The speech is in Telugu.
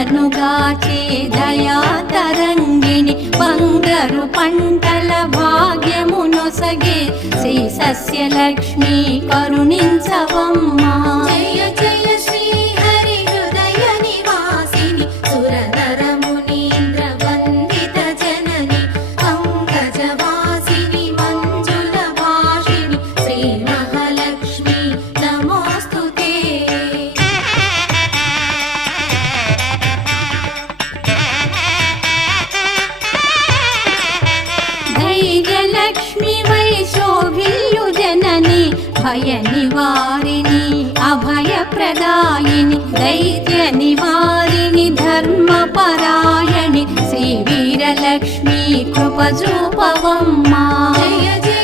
దయనుగాచే దయా తరంగిణి బంగారు పంటల భాగ్యమునొసగే శ్రీ సస్యలక్ష్మి కరుణించవమ్మా. జయ జయ శ్రీ హరి హృదయ నివాసిని సురనర మునీంద్ర వందిత జనని పంకజవాసిని మంజుల భాషిణి శ్రీ మహాలక్ష్మి నమోస్తుతే. ధైర్యలక్ష్మి వై శోభిల్లు జనని భయ నివారిణి అభయ ప్రదాయిని దైత్య నివారిణి ధర్మపరాయణి శ్రీ వీరలక్ష్మి కృప చూపవమ్మా. జయ జయ